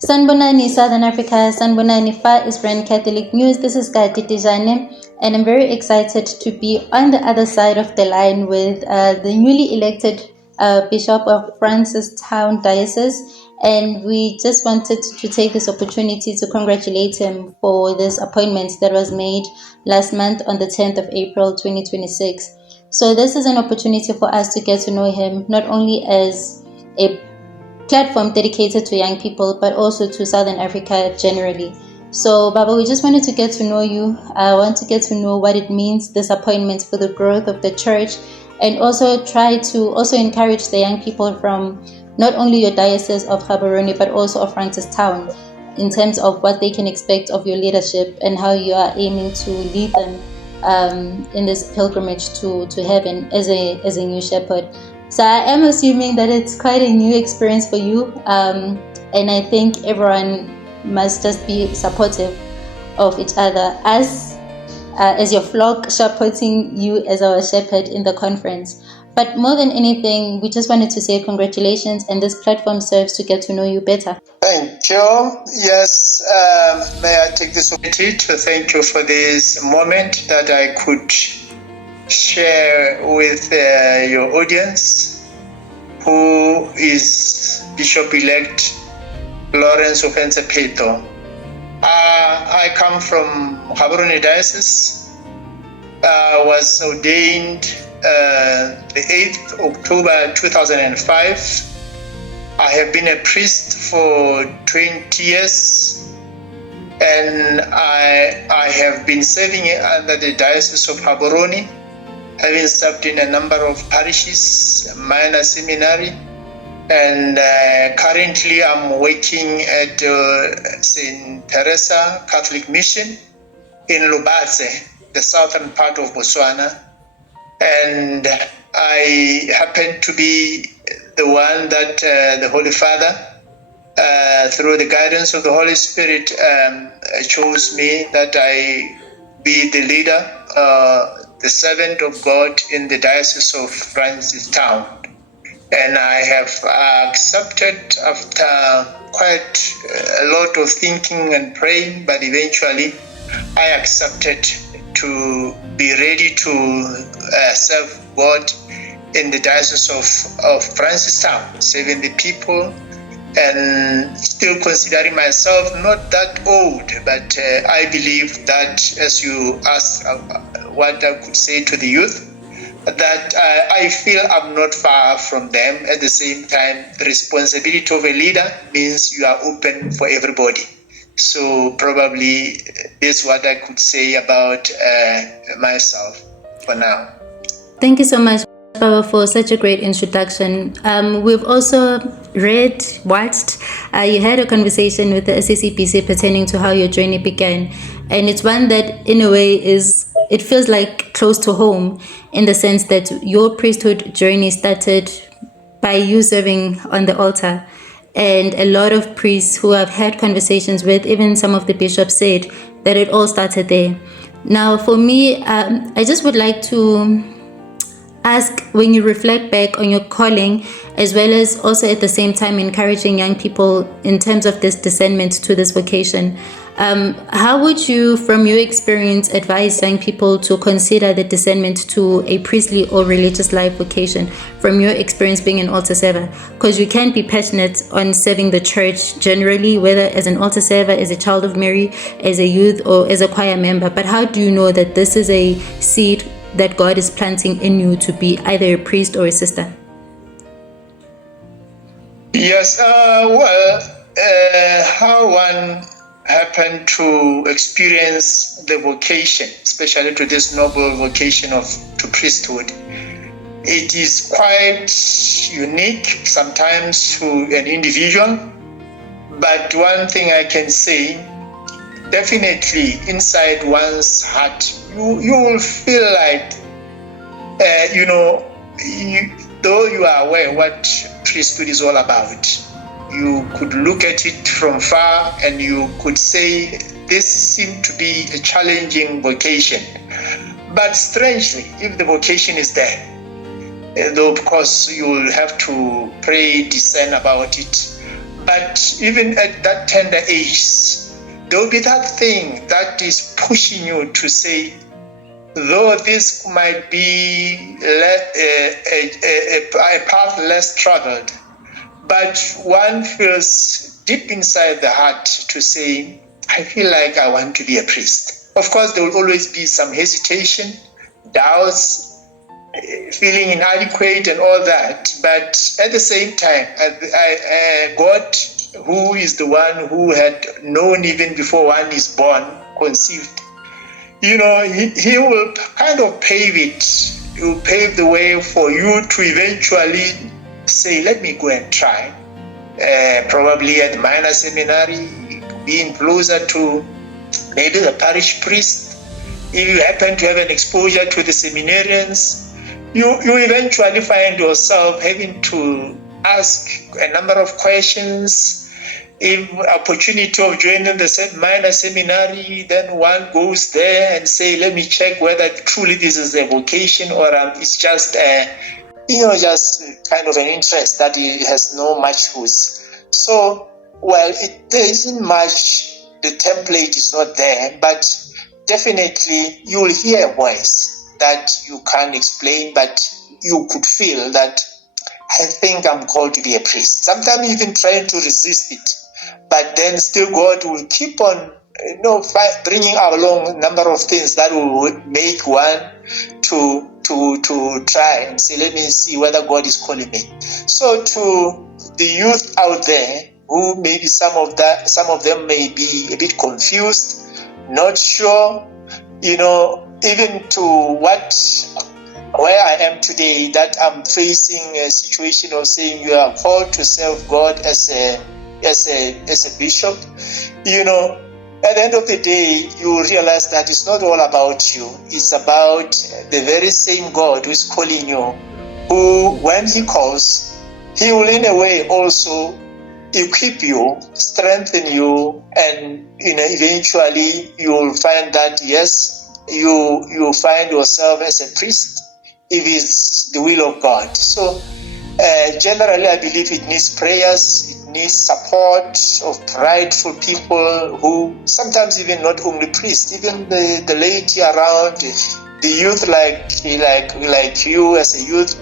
Sanbonani, Southern Africa, Sanbonani, Far Eastern Catholic News. This is Kati Tijane, and I'm very excited to be on the other side of the line with the newly elected Bishop of Francistown Diocese. And we just wanted to take this opportunity to congratulate him for this appointment that was made last month on the 10th of April 2026. So this is an opportunity for us to get to know him, not only as a platform dedicated to young people, but also to Southern Africa generally. So, Baba, we just wanted to get to know you. I want to get to know what it means, this appointment, for the growth of the church, and also try to also encourage the young people from not only your Diocese of Gaborone, but also of Francistown, in terms of what they can expect of your leadership and how you are aiming to lead them in this pilgrimage to heaven as a new shepherd. So I am assuming that it's quite a new experience for you, and I think everyone must just be supportive of each other as your flock shepherding you as our shepherd in the conference. But more than anything, we just wanted to say congratulations, and this platform serves to get to know you better. Thank you. Yes, may I take this opportunity to thank you for this moment that I could share with your audience, who is Bishop-elect Lawrence Ofentse Pheto. I come from Gaborone Diocese. I was ordained the 8th October 2005. I have been a priest for 20 years, and I have been serving under the Diocese of Gaborone, having served in a number of parishes, minor seminary, and currently I'm working at St. Teresa Catholic Mission in Lubatse, the southern part of Botswana. And I happen to be the one that the Holy Father, through the guidance of the Holy Spirit, chose me that I be the leader, the servant of God in the Diocese of Francistown. And I have accepted after quite a lot of thinking and praying, but eventually I accepted to be ready to serve God in the Diocese of Francistown, serving the people, and still considering myself not that old, but I believe that, as you asked what I could say to the youth, that I feel I'm not far from them. At the same time, the responsibility of a leader means you are open for everybody. So probably this is what I could say about myself for now. Thank you so much, Baba, for such a great introduction. We've also watched, you had a conversation with the SCCPC pertaining to how your journey began. And it's one that, in a way, it feels like close to home, in the sense that your priesthood journey started by you serving on the altar. And a lot of priests who I've had conversations with, even some of the bishops, said that it all started there. Now, for me, I just would like to ask, when you reflect back on your calling, as well as also at the same time encouraging young people in terms of this discernment to this vocation, how would you, from your experience, advise young people to consider the discernment to a priestly or religious life vocation, from your experience being an altar server? Because you can be passionate on serving the church generally, whether as an altar server, as a child of Mary, as a youth, or as a choir member. But how do you know that this is a seed that God is planting in you to be either a priest or a sister? Yes, how one happened to experience the vocation, especially to this noble vocation to priesthood, it is quite unique sometimes to an individual. But one thing I can say, definitely inside one's heart, you will feel like, though you are aware what priesthood is all about, you could look at it from far and you could say this seemed to be a challenging vocation. But strangely, if the vocation is there, though of course you will have to pray, discern about it, But even at that tender age, there will be that thing that is pushing you to say, though this might be a path less traveled, but one feels deep inside the heart to say, I feel like I want to be a priest. Of course, there will always be some hesitation, doubts, feeling inadequate and all that. But at the same time, God, who is the one who had known even before one is born, conceived, he will kind of pave it. He will pave the way for you to eventually say, let me go and try. Probably at minor seminary, being closer to maybe the parish priest. If you happen to have an exposure to the seminarians, you eventually find yourself having to ask a number of questions. If opportunity of joining the minor seminary, then one goes there and say, let me check whether truly this is a vocation or it's just just kind of an interest that it has no much use. So, there isn't much, the template is not there, but definitely you will hear a voice that you can't explain, but you could feel that, I think I'm called to be a priest. Sometimes even trying to resist it, but then still God will keep on bringing along a number of things that will make one to try and say, let me see whether God is calling me. So to the youth out there, who maybe some of them may be a bit confused, not sure, even to where I am today, that I'm facing a situation of saying you are called to serve God as a bishop, at the end of the day, you realize that it's not all about you. It's about the very same God who is calling you, who, when he calls, he will in a way also equip you, strengthen you, and eventually you will find that, yes, you find yourself as a priest, if it's the will of God. So generally, I believe it needs prayers, it needs support of prideful people who sometimes even not only priests, even the laity around, the youth like you as a youth,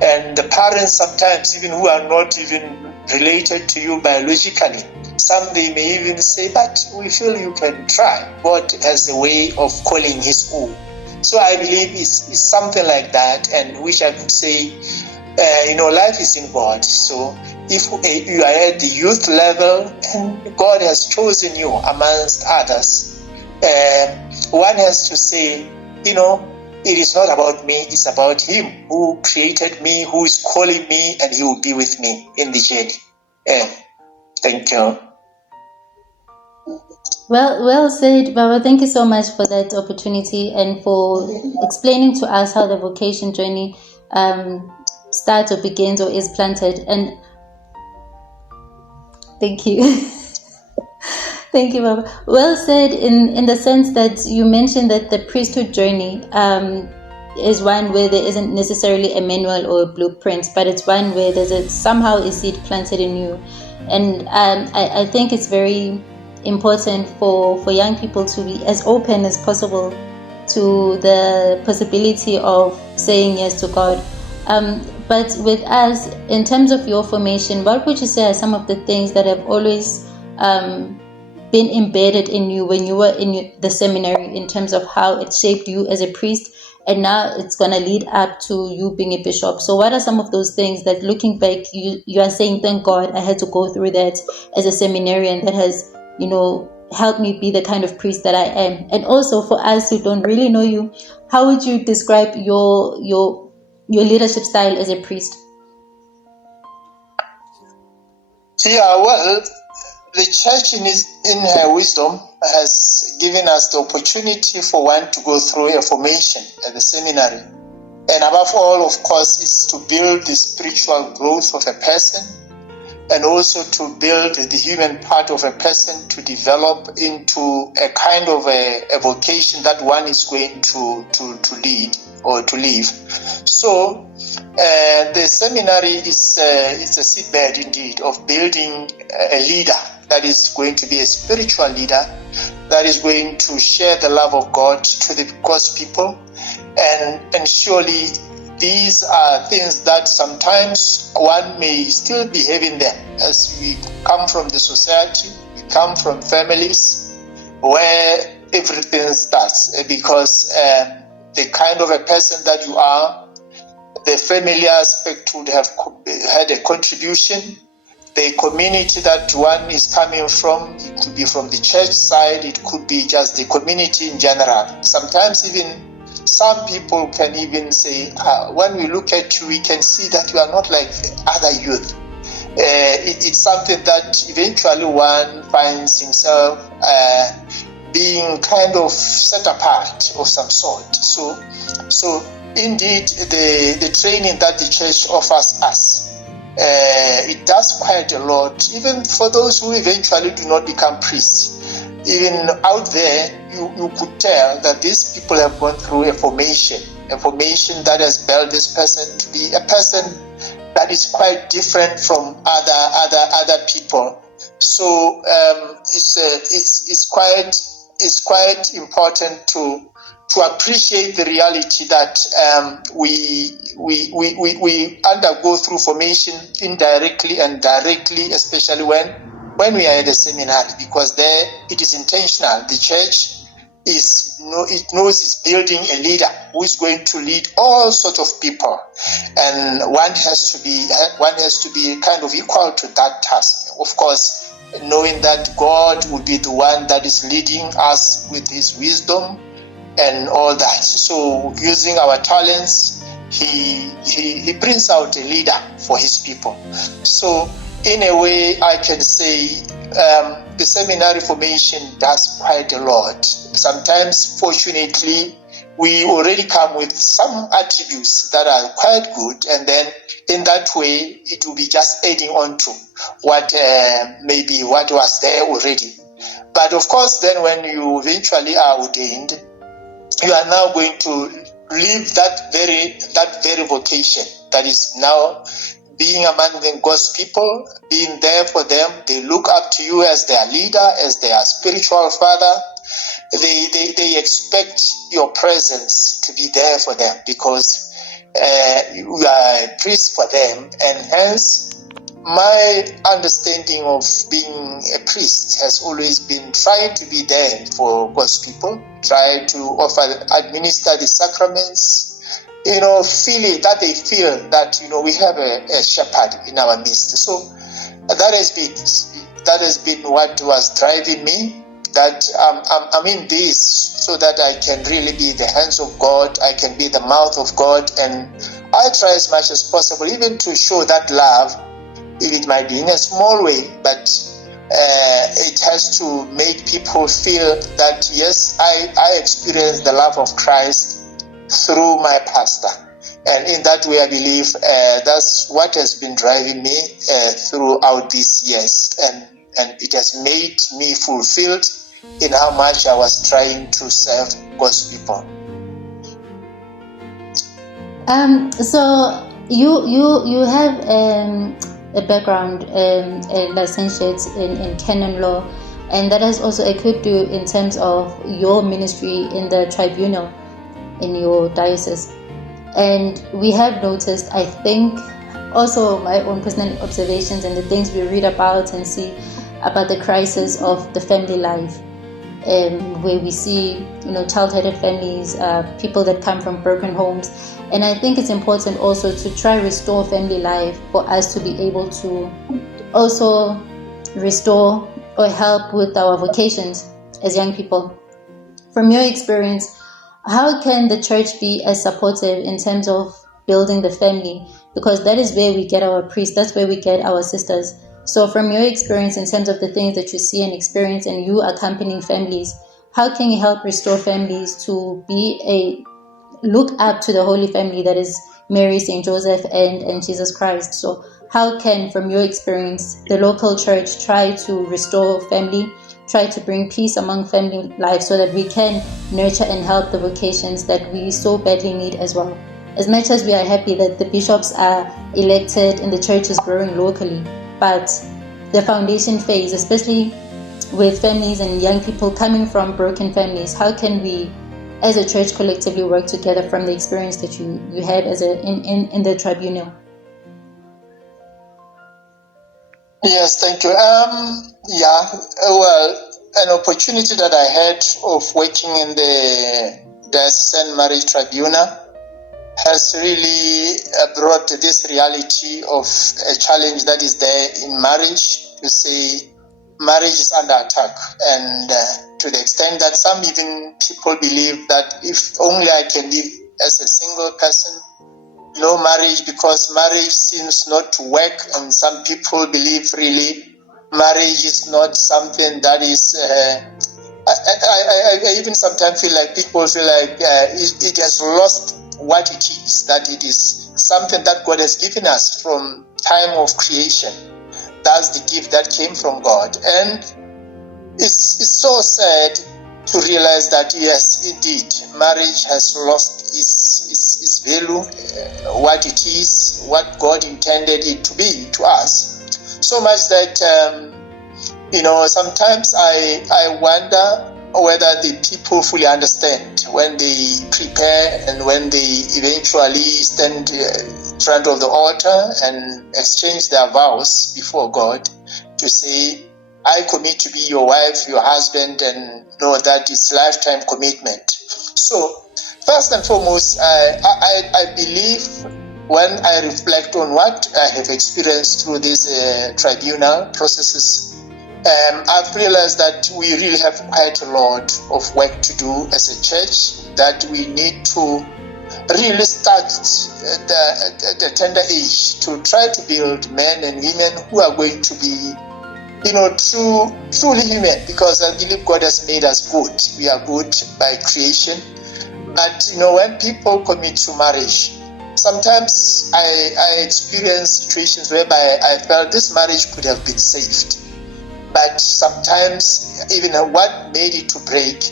and the parents sometimes even who are not even related to you biologically. Some they may even say, but we feel you can try. God has a way of calling his own. So I believe it's something like that, and which I could say, life is in God. So if you are at the youth level and God has chosen you amongst others, one has to say, it is not about me, it's about him who created me, who is calling me, and he will be with me in the journey. Thank you. Well said, Baba. Thank you so much for that opportunity and for explaining to us how the vocation journey starts or begins or is planted. And thank you. Thank you, Baba. Well said in the sense that you mentioned that the priesthood journey is one where there isn't necessarily a manual or a blueprint, but it's one where there's somehow a seed planted in you. And I think it's very important for young people to be as open as possible to the possibility of saying yes to God. But with us, in terms of your formation, what would you say are some of the things that have always been embedded in you when you were in the seminary, in terms of how it shaped you as a priest, and now it's going to lead up to you being a bishop? So what are some of those things that, looking back, you are saying, thank God I had to go through that as a seminarian, that has helped me be the kind of priest that I am? And also for us who don't really know you, how would you describe your leadership style as a priest? Yeah, well, the church in her wisdom has given us the opportunity for one to go through a formation at the seminary. And above all, of course, is to build the spiritual growth of a person, and also to build the human part of a person to develop into a kind of a vocation that one is going to lead or to live. So The seminary is it's a seedbed indeed of building a leader that is going to be a spiritual leader that is going to share the love of God to the God's people. And surely these are things that sometimes one may still be having them as we come from the society, we come from families where everything starts because the kind of a person that you are, the family aspect would have had a contribution. The community that one is coming from, it could be from the church side, it could be just the community in general. Sometimes even some people can even say, when we look at you, we can see that you are not like other youth. It's something that eventually one finds himself being kind of set apart of some sort. So indeed, the training that the church offers us, it does quite a lot, even for those who eventually do not become priests. Even out there, you could tell that these people have gone through a formation that has built this person to be a person that is quite different from other people. So it's quite important to appreciate the reality that we undergo through formation indirectly and directly, especially when we are at a seminary, because there it is intentional. The church knows it's building a leader who is going to lead all sorts of people, and one has to be kind of equal to that task. Of course, knowing that God will be the one that is leading us with His wisdom and all that. So using our talents, he brings out a leader for his people. So in a way, I can say the seminary formation does quite a lot. Sometimes, fortunately, we already come with some attributes that are quite good, and then in that way, it will be just adding on to what maybe what was there already. But of course, then when you eventually are ordained, you are now going to live that very vocation that is now being among the God's people, being there for them. They look up to you as their leader, as their spiritual father. They expect your presence to be there for them because you are a priest for them, and hence my understanding of being a priest has always been trying to be there for God's people, try to administer the sacraments, that they feel that, we have a shepherd in our midst. So that has been what was driving me, that I'm in this so that I can really be the hands of God, I can be the mouth of God, and I'll try as much as possible even to show that love, if it might be in a small way, but it has to make people feel that, yes, I experience the love of Christ through my pastor. And in that way, I believe that's what has been driving me throughout these years. And it has made me fulfilled in how much I was trying to serve God's people. So you have a background, a licentiate in canon law, and that has also equipped you in terms of your ministry in the tribunal in your diocese. And we have noticed, I think, also my own personal observations and the things we read about and see about the crisis of the family life, where we see, child-headed families, people that come from broken homes. And I think it's important also to try restore family life for us to be able to also restore or help with our vocations as young people. From your experience, how can the church be as supportive in terms of building the family? Because that is where we get our priests, that's where we get our sisters. So from your experience in terms of the things that you see and experience and you accompanying families, how can you help restore families to be look up to the Holy Family that is Mary, St. Joseph, and Jesus Christ? So how can, from your experience, the local church try to restore family, try to bring peace among family life so that we can nurture and help the vocations that we so badly need as well? as much as we are happy that the bishops are elected and the church is growing locally, but the foundation phase, especially with families and young people coming from broken families, how can we as a church collectively work together from the experience that you have as in the tribunal? Yes, thank you. An opportunity that I had of working in the Diocesan Marriage Tribunal has really brought this reality of a challenge that is there in marriage. You say marriage is under attack, and to the extent that some even people believe that if only I can live as a single person, no marriage, because marriage seems not to work, and some people believe really marriage is not something that is I even sometimes feel like people feel like it has lost what it is, that it is something that God has given us from time of creation. That's the gift that came from God. And it's so sad to realize that, yes, indeed, marriage has lost its value, what it is, what God intended it to be to us. So much that, sometimes I wonder whether the people fully understand when they prepare and when they eventually stand in front of the altar and exchange their vows before God to say, I commit to be your wife, your husband, and know that it's lifetime commitment. So, first and foremost, I believe when I reflect on what I have experienced through these tribunal processes, I've realized that we really have quite a lot of work to do as a church, that we need to really start at the tender age to try to build men and women who are going to be truly human, because I believe God has made us good. We are good by creation. But, when people commit to marriage, sometimes I experience situations whereby I felt this marriage could have been saved. But sometimes, even what made it to break,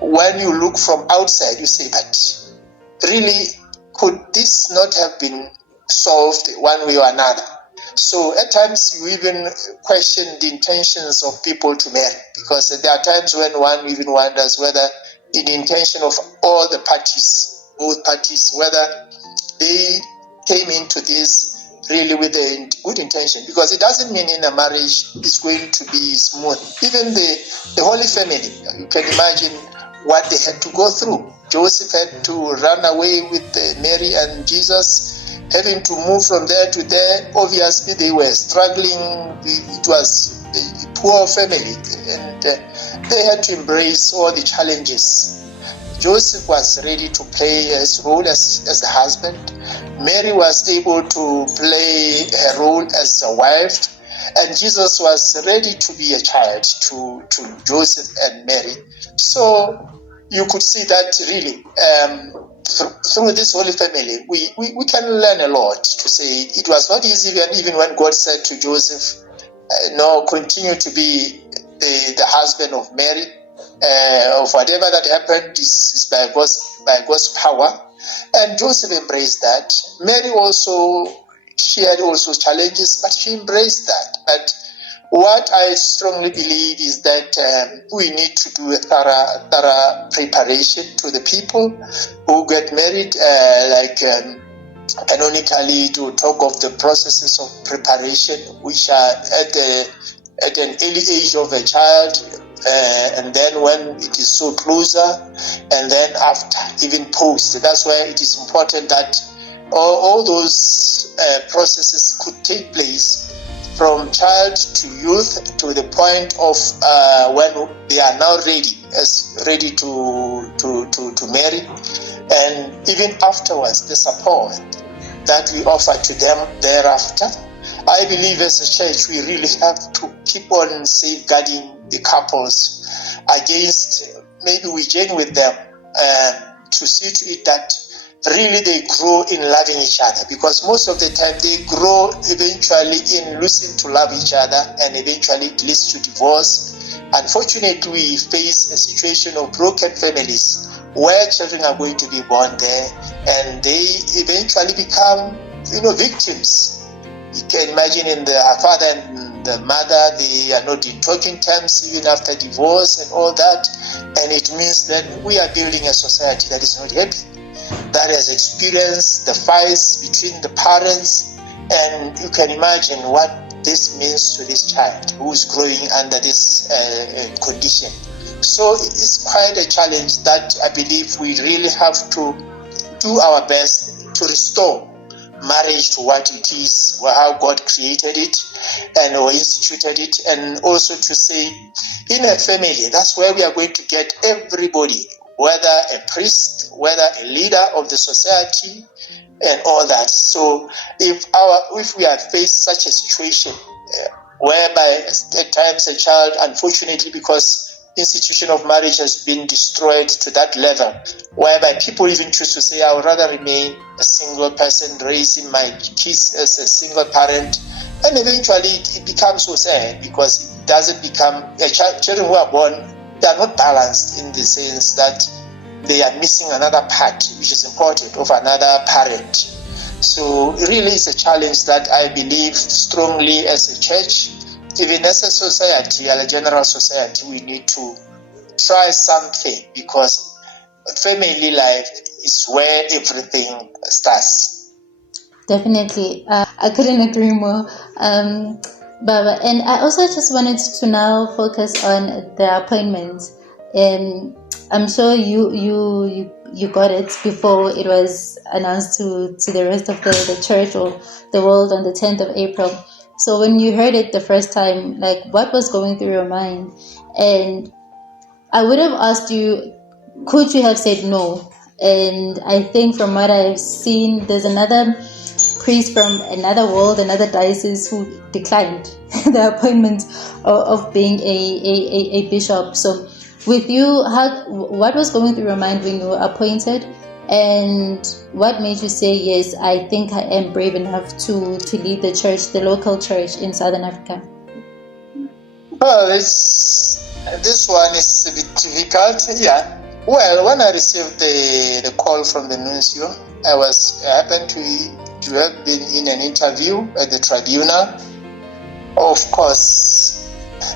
when you look from outside, you say, but really, could this not have been solved one way or another? So at times you even question the intentions of people to marry, because there are times when one even wonders whether the intention of all the parties, both parties, whether they came into this really with a good intention, because it doesn't mean in a marriage it's going to be smooth. Even the Holy Family, you can imagine what they had to go through. Joseph had to run away with Mary and Jesus, having to move from there to there. Obviously, they were struggling. It was a poor family, and they had to embrace all the challenges. Joseph was ready to play his role as a husband. Mary was able to play a role as a wife. And Jesus was ready to be a child to Joseph and Mary. So you could see that really through this Holy Family, we can learn a lot to say it was not easy, and even when God said to Joseph, continue to be the husband of Mary, of whatever that happened is by God's power. And Joseph embraced that. Mary also, she had also challenges, but she embraced that. But what I strongly believe is that we need to do a thorough preparation to the people who get married, canonically, to talk of the processes of preparation, which are at an early age of a child, and then when it is so closer, and then after, even post. That's why it is important that all those processes could take place from child to youth to the point of when they are now ready to marry, and even afterwards, the support that we offer to them thereafter. I believe as a church we really have to keep on safeguarding the couples against, maybe we join with them to see to it that really they grow in loving each other, because most of the time they grow eventually in losing to love each other, and eventually it leads to divorce. Unfortunately, we face a situation of broken families where children are going to be born there, and they eventually become, victims. You can imagine in the father and the mother, they are not in talking terms even after divorce and all that, and it means that we are building a society that is not happy, that has experienced the fights between the parents, and you can imagine what this means to this child who is growing under this condition. So it's quite a challenge that I believe we really have to do our best to restore marriage to what it is, how God created it and or instituted it, and also to say in a family, that's where we are going to get everybody, whether a priest, whether a leader of the society, and all that. So if we have faced such a situation whereby at times a child, unfortunately, because institution of marriage has been destroyed to that level, whereby people even choose to say, I would rather remain a single person raising my kids as a single parent, and eventually it becomes so sad because it doesn't become, children who are born, they are not balanced in the sense that they are missing another part, which is important, of another parent. So really it's a challenge that I believe strongly as a church, even as a society, as a general society, we need to try something, because family life is where everything starts. Definitely. I couldn't agree more. Baba, and I also just wanted to now focus on the appointments. And I'm sure you got it before it was announced to the rest of the church or the world on the 10th of April. So when you heard it the first time, like, what was going through your mind? And I would have asked you, could you have said no? And I think from what I've seen, there's another priest from another world, another diocese, who declined the appointment of being a bishop. So with you, what was going through your mind when you were appointed? And what made you say, yes, I think I am brave enough to lead the church, the local church in Southern Africa? Well, this one is a bit difficult. Yeah. Well, when I received the call from the nuncio, I happened to have been in an interview at the tribunal. Of course,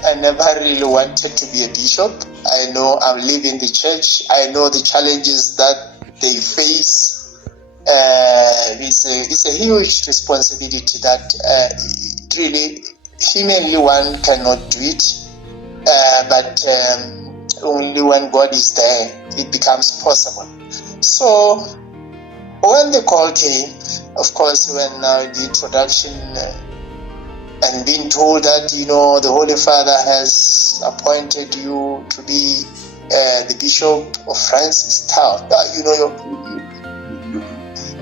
I never really wanted to be a bishop. I know I'm leaving the church. I know the challenges that they face. It's a huge responsibility that really humanly one cannot do it. But only when God is there, it becomes possible. So when the call came, of course, when the introduction and being told that, the Holy Father has appointed you to be the Bishop of Francistown,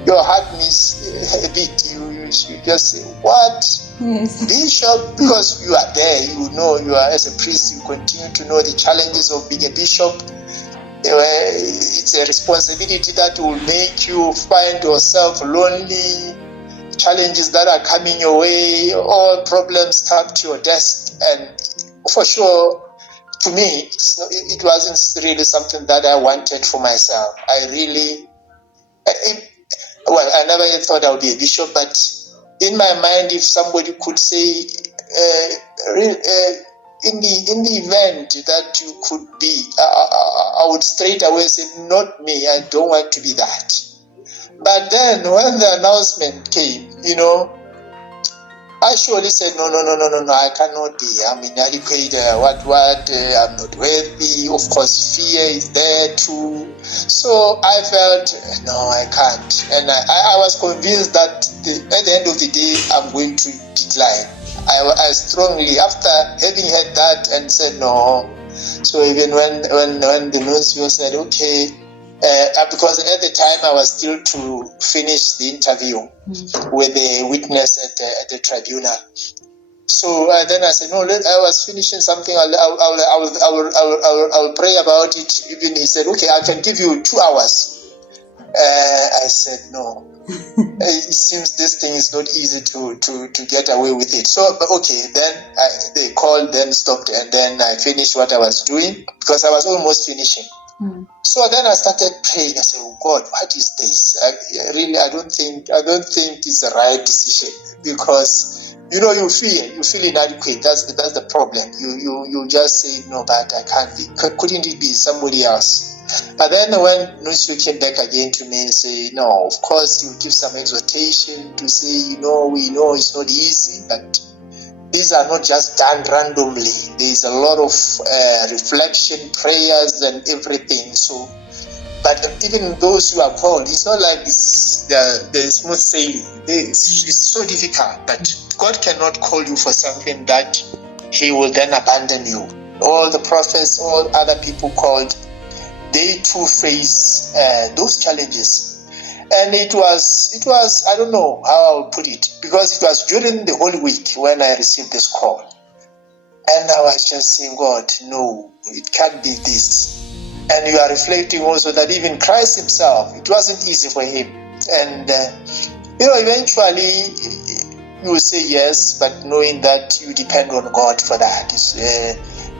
your heart misses a bit. You just say, what? Yes. Bishop? Because you are there, you are, as a priest, you continue to know the challenges of being a bishop. It's a responsibility that will make you find yourself lonely, challenges that are coming your way, all problems come to your desk. And for sure, to me, it wasn't really something that I wanted for myself. I never thought I would be a bishop, but in my mind, if somebody could say, in the event that you could be, I would straight away say, not me, I don't want to be that. But then when the announcement came, I surely said, no, I cannot be. I'm inadequate, I'm not worthy. Of course, fear is there too. So I felt, no, I can't. And I was convinced that at the end of the day, I'm going to decline. I strongly, after having heard that and said no. So even when the nuncio said, okay, because at the time I was still to finish the interview with the witness at the tribunal. So then I said, no, I was finishing something. I will pray about it. Even he said, okay, I can give you 2 hours. I said no. It seems this thing is not easy to get away with it. So okay, then they called, then stopped, and then I finished what I was doing because I was almost finishing. So then I started praying. I said, "Oh God, what is this? I don't think it's the right decision, because you feel inadequate. That's the problem. You just say no, but I can't be. Couldn't it be somebody else?" But then when Nuncio came back again to me and say, "No, of course you give some exhortation to say, we know it's not easy, but these are not just done randomly. There is a lot of reflection, prayers, and everything. So, but even those who are called, it's not like the smooth sailing. It's so difficult. But God cannot call you for something that He will then abandon you. All the prophets, all other people called, they too face those challenges. And it was I don't know how I would put it, because it was during the Holy Week when I received this call. And I was just saying, God, no, it can't be this. And you are reflecting also that even Christ himself, it wasn't easy for him. And, eventually you will say yes, but knowing that you depend on God for that.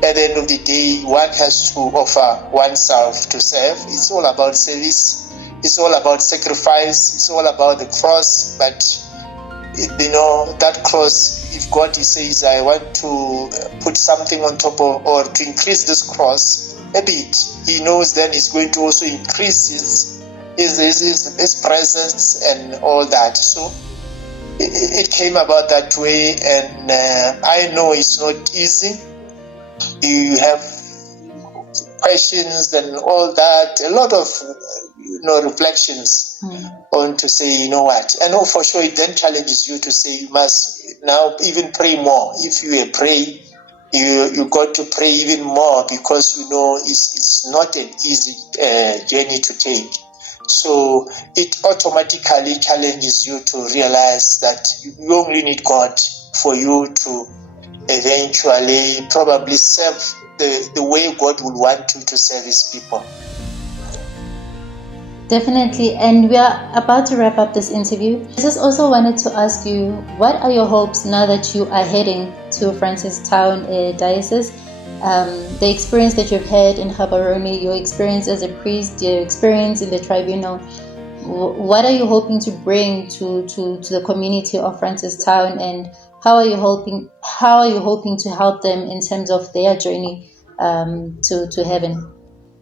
At the end of the day, one has to offer oneself to serve. It's all about service. It's all about sacrifice. It's all about the cross. But, that cross, if God says, I want to put something on top of, or to increase this cross a bit, he knows then he's going to also increase his presence and all that. So it came about that way. And I know it's not easy. You have questions and all that, a lot of reflections on to say, what. I know for sure it then challenges you to say you must now even pray more. If you pray, you got to pray even more, because it's not an easy journey to take. So it automatically challenges you to realize that you only need God for you to eventually probably serve the way God will want you to serve his people. Definitely, and we are about to wrap up this interview. I just also wanted to ask you, what are your hopes now that you are heading to Francistown Diocese? The experience that you've had in Gaborone, your experience as a priest, your experience in the tribunal, what are you hoping to bring to the community of Francistown, and how are you hoping to help them in terms of their journey to heaven?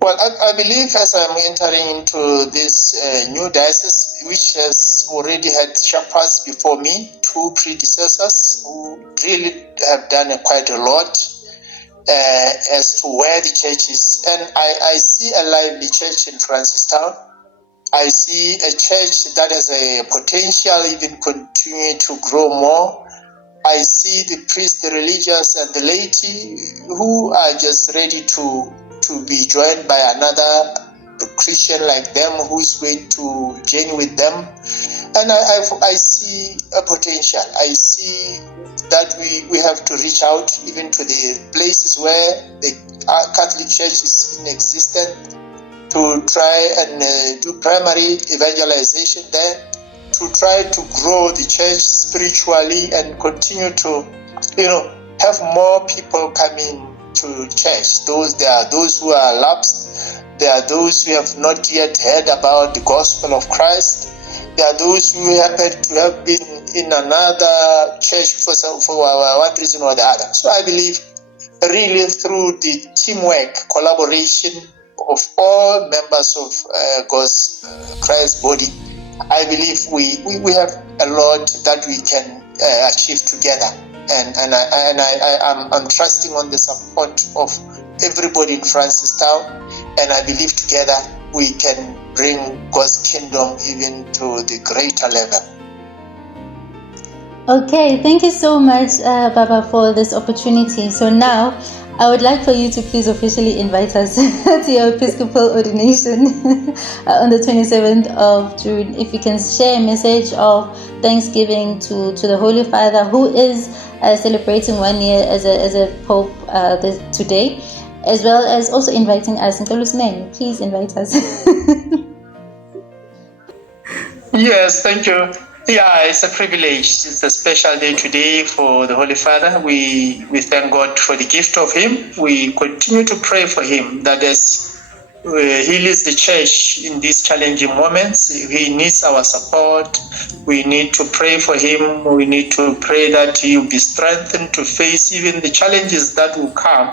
Well, I believe as I'm entering into this new diocese, which has already had shepherds before me, 2 predecessors who really have done quite a lot as to where the church is. And I see a lively church in Francistown. I see a church that has a potential even continue to grow more. I see the priests, the religious, and the laity who are just ready to be joined by another Christian like them who is going to journey with them. And I see a potential. I see that we have to reach out even to the places where the Catholic Church is inexistent, to try and do primary evangelization there, to try to grow the church spiritually and continue to, have more people coming to church. There are those who are lapsed. There are those who have not yet heard about the gospel of Christ. There are those who happen to have been in another church for one reason or the other. So I believe really through the teamwork, collaboration of all members of God's Christ body, I believe we have a lot that we can achieve together, and I'm trusting on the support of everybody in Francistown, and I believe together we can bring God's kingdom even to the greater level. Okay, thank you so much, Baba, for this opportunity. So now, I would like for you to please officially invite us to your episcopal ordination on the 27th of June. If you can share a message of thanksgiving to the Holy Father, who is celebrating 1 year as a Pope today, as well as also inviting us. In Tolu's name, please invite us. Yes, thank you. Yeah, it's a privilege. It's a special day today for the Holy Father. We thank God for the gift of him. We continue to pray for him that as He leads the church in these challenging moments. He needs our support. We need to pray for him. We need to pray that he will be strengthened to face even the challenges that will come,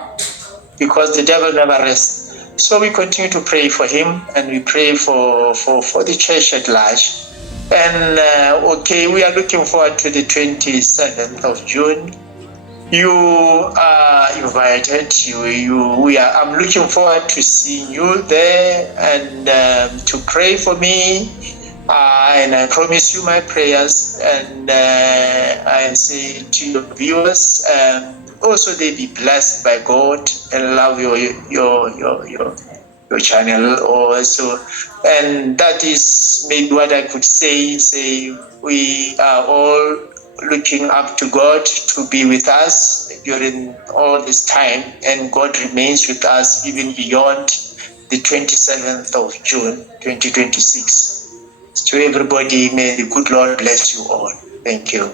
because the devil never rests. So we continue to pray for him, and we pray for the church at large. And we are looking forward to the 27th of June. You are invited. I'm looking forward to seeing you there, and to pray for me. And I promise you my prayers. And I say to your viewers, also they be blessed by God and love your channel also. And that is maybe what I could say. We are all looking up to God to be with us during all this time, and God remains with us even beyond the 27th of June 2026. To everybody, may the good Lord bless you all. Thank you.